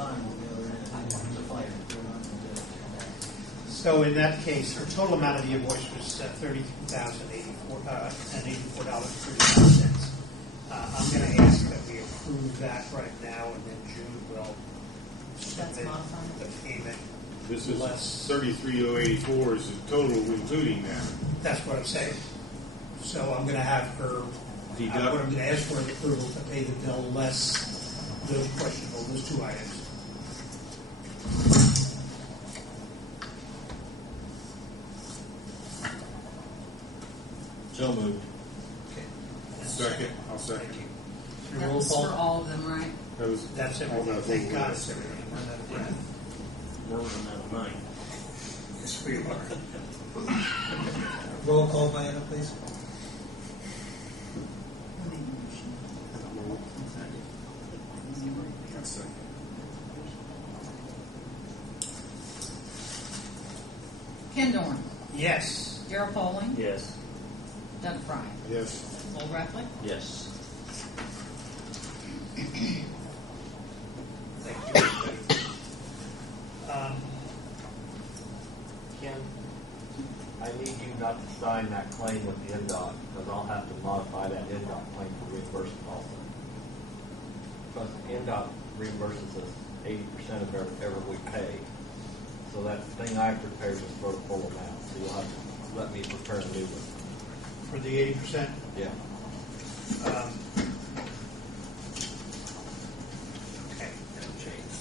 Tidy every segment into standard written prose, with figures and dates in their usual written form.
time on the other end. The fire. So in that case, our total amount of the invoice was $33,084.35. I'm going to ask that we approve that right now, and then June will submit the payment. This is 33,084 is the total including that. That's what I'm saying. So I'm going to have her. What I'm going to ask for is approval to pay the bill less those questionable, those two items. So moved. Okay. Second. I'll second. Thank you. That's for all of them, right? That's everything. Thank God it's everything. We're not out of breath. We're running out of money. Yes, we are. Roll call, Diana, please. Ken Dorn, Yes. Darrell Poling, Yes. Doug Fry, Yes. Will Reffley, Yes. Thank you. Ken, I need you not to sign that claim with the NDOT because I'll have to modify that NDOT claim for reimbursement also. Because NDOT reimburses us 80% of whatever we pay. So that thing I prepared was for the full amount. So you'll have to let me prepare a new one. For the 80%? Yeah. Okay, that'll change.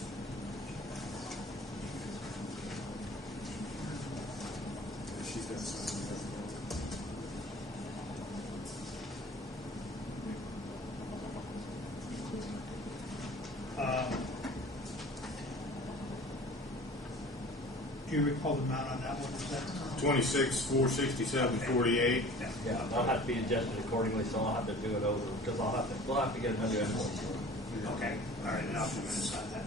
She's got something. Do you recall the amount on that one? Is that 26,467.48. Yeah, that'll have to be adjusted accordingly, so I'll have to do it over because we'll have to get another invoice. okay? All right, and I'll do it sign that.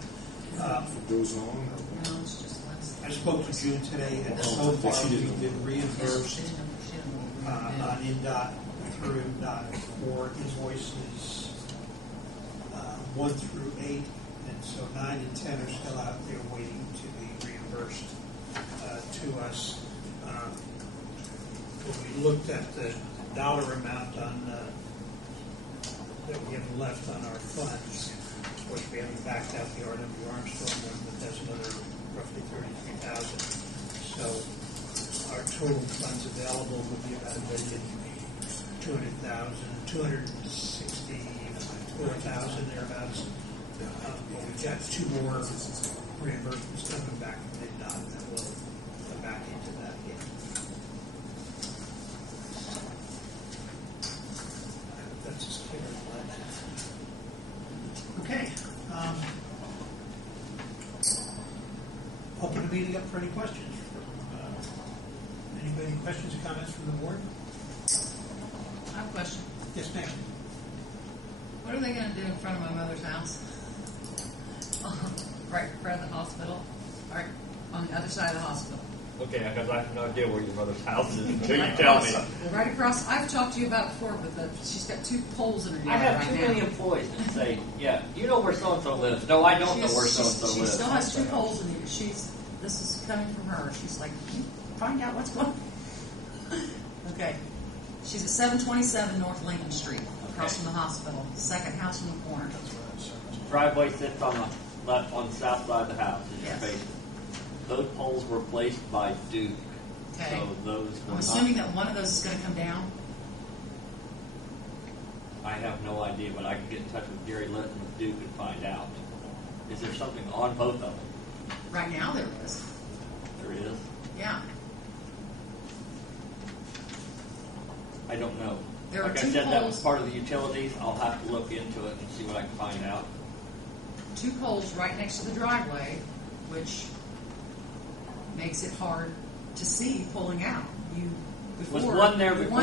If it goes on. no, it's just less. I spoke to June today, and so far she we've didn't. been reimbursed She didn't on NDOT through NDOT for invoices 1 through 8, and so 9 and 10 are still out there waiting to be reimbursed to us. When we looked at the dollar amount on that we have left on our funds, of course we haven't backed out the R.W. Armstrong one, but that's another roughly $33,000. So our total funds available would be about $264,000 thereabouts. But we've got 2 more reimbursements coming back from NDOT that will come back into that. Yeah. That's just clear as mud. Okay. Open the meeting up for any questions. Anybody, questions or comments from the board? I have a question. Yes, ma'am. What are they going to do in front of my mother's house? Right in front of the hospital? Right on the other side of the hospital. Okay, because I have no idea where your mother's house is until you tell me. Right across. I've talked to you about it before, but she's got 2 poles in her yard I have right too now. many employees that say, yeah, you know where so-and-so lives. No, I don't know where so-and-so She lives. still has 2 poles in here. This is coming from her. She's like, can you find out what's going on? Okay. She's at 727 North Lincoln Street, across from the hospital. Second house from the corner. Driveway sits on the left, on the south side of the house. Is your Yes. basement. Those poles were placed by Duke. Okay. So those were I'm assuming that one of those is going to come down. I have no idea, but I can get in touch with Gary Litton with Duke and find out. Is there something on both of them? Right now there is. There is. Yeah. I don't know. There are like I 2 said, that was poles. part of the utilities. I'll have to look into it and see what I can find out. 2 poles right next to the driveway, which makes it hard to see pulling out. Was one there before?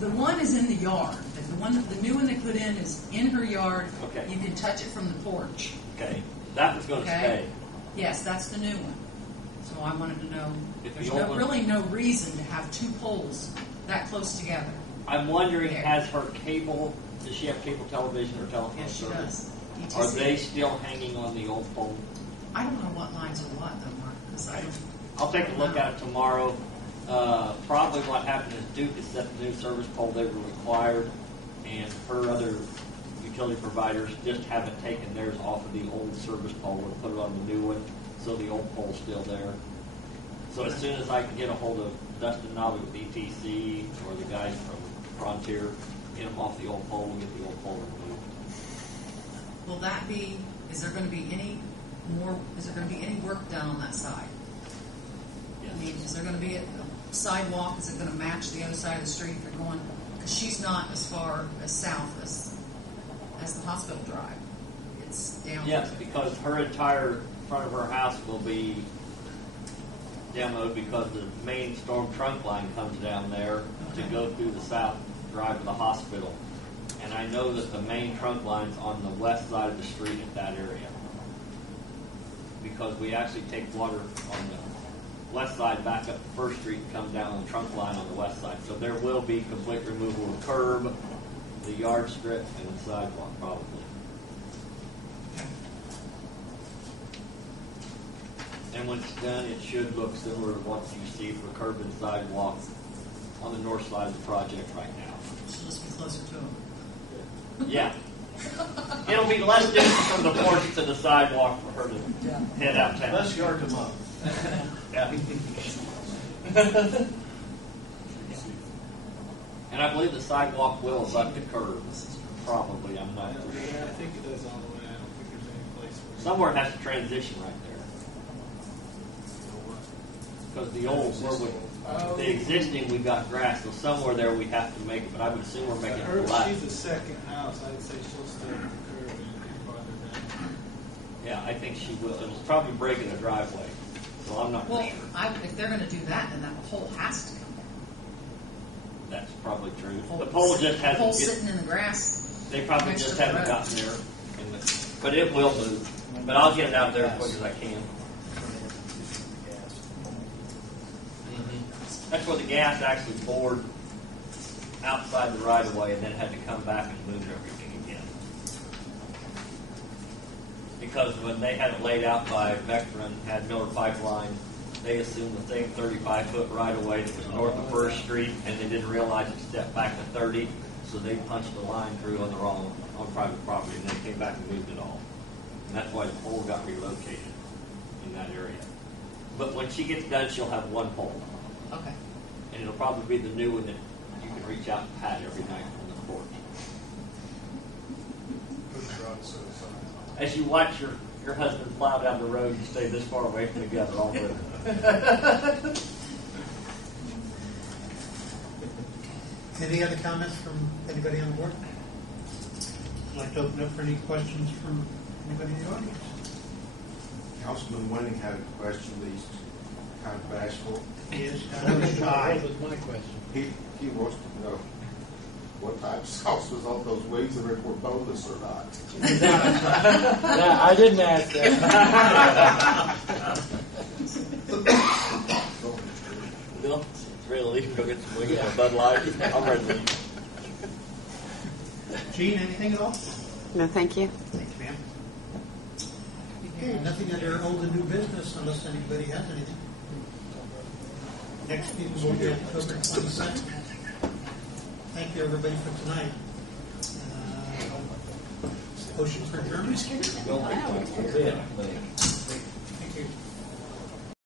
The one is in the yard. The new one they put in is in her yard. Okay. You can touch it from the porch. Okay, that was going to stay. Yes, that's the new one. So I wanted to know. If There's the old one- really no reason to have 2 poles that close together. I'm wondering, There. has her cable? Does she have cable television or telephone Yes, she service? does. Are ETC. they still hanging on the old pole? I don't know what lines are what though, Mark, because I don't. I'll take a look at it tomorrow. Probably what happened is Duke has set the new service pole they were required, and her other utility providers just haven't taken theirs off of the old service pole and put it on the new one, so the old pole's still there. So as soon as I can get a hold of Dustin Nobby with ETC or the guys from Frontier, get them off the old pole and get the old pole removed. Will that be? Is there going to be any more? Is there going to be any work done on that side? Yes. I mean, is there going to be a sidewalk? Is it going to match the other side of the street if you're going? Because she's not as far as south as the hospital drive. It's down. Yes, because her entire front of her house will be demoed because the main storm trunk line comes down there to go through the south drive of the hospital. And I know that the main trunk line's on the west side of the street at that area. Because we actually take water on the west side back up First Street and come down on the trunk line on the west side. So there will be complete removal of curb, the yard strip, and the sidewalk probably. And when it's done, it should look similar to what you see for curb and sidewalk on the north side of the project right now. She'll just be closer to them. Yeah. It'll be less distance from the porch to the sidewalk for her to head out town. Let's yard them up. Yeah. And I believe the sidewalk will abut the curb. Probably, I'm not for Yeah, sure. I think it does all the way. I don't think there's any place where Somewhere it has to transition right there. Because the old, the existing, we got grass, so somewhere there we have to make it, but I would assume we're making it flat. she's the second house. I'd say she'll stay on the curb and farther down. Yeah, I think she will. It'll probably break in the driveway, so I'm not Well, for sure. if they're going to do that, then that pole has to come down. That's probably true. The The pole just The pole hasn't. sitting in the grass. They probably next just to the haven't road. gotten there, but it will move. But I'll get it out there as quick as I can. That's where the gas actually bored outside the right of way and then had to come back and move everything again. Because when they had it laid out by Vectran, had Miller Pipeline, they assumed the same 35-foot right of way that was north of First Street, and they didn't realize it stepped back to 30, so they punched the line through on private property, and they came back and moved it all. And that's why the pole got relocated in that area. But when she gets done, she'll have one pole. Okay. And it'll probably be the new one that you can reach out and pat every night from the porch. As you watch your husband plow down the road, you stay this far away from together all winter. Any other comments from anybody on the board? I'd like to open up for any questions from anybody in the audience. Councilman Wenning had a question that he's kind of bashful. Yes. That was my question. He wants to know what type of sauce was on those wings and if they were boneless or not. Yeah, I didn't ask that. Bill, it's ready to leave. Go get some wings and a Bud Light. I'm ready to leave. Gene, anything at all? No, thank you. Thank you, ma'am. Okay, nothing under old and new business unless anybody has anything. Next meeting will be October 22nd. Thank you, everybody, for tonight. Motion for adjournment? Don't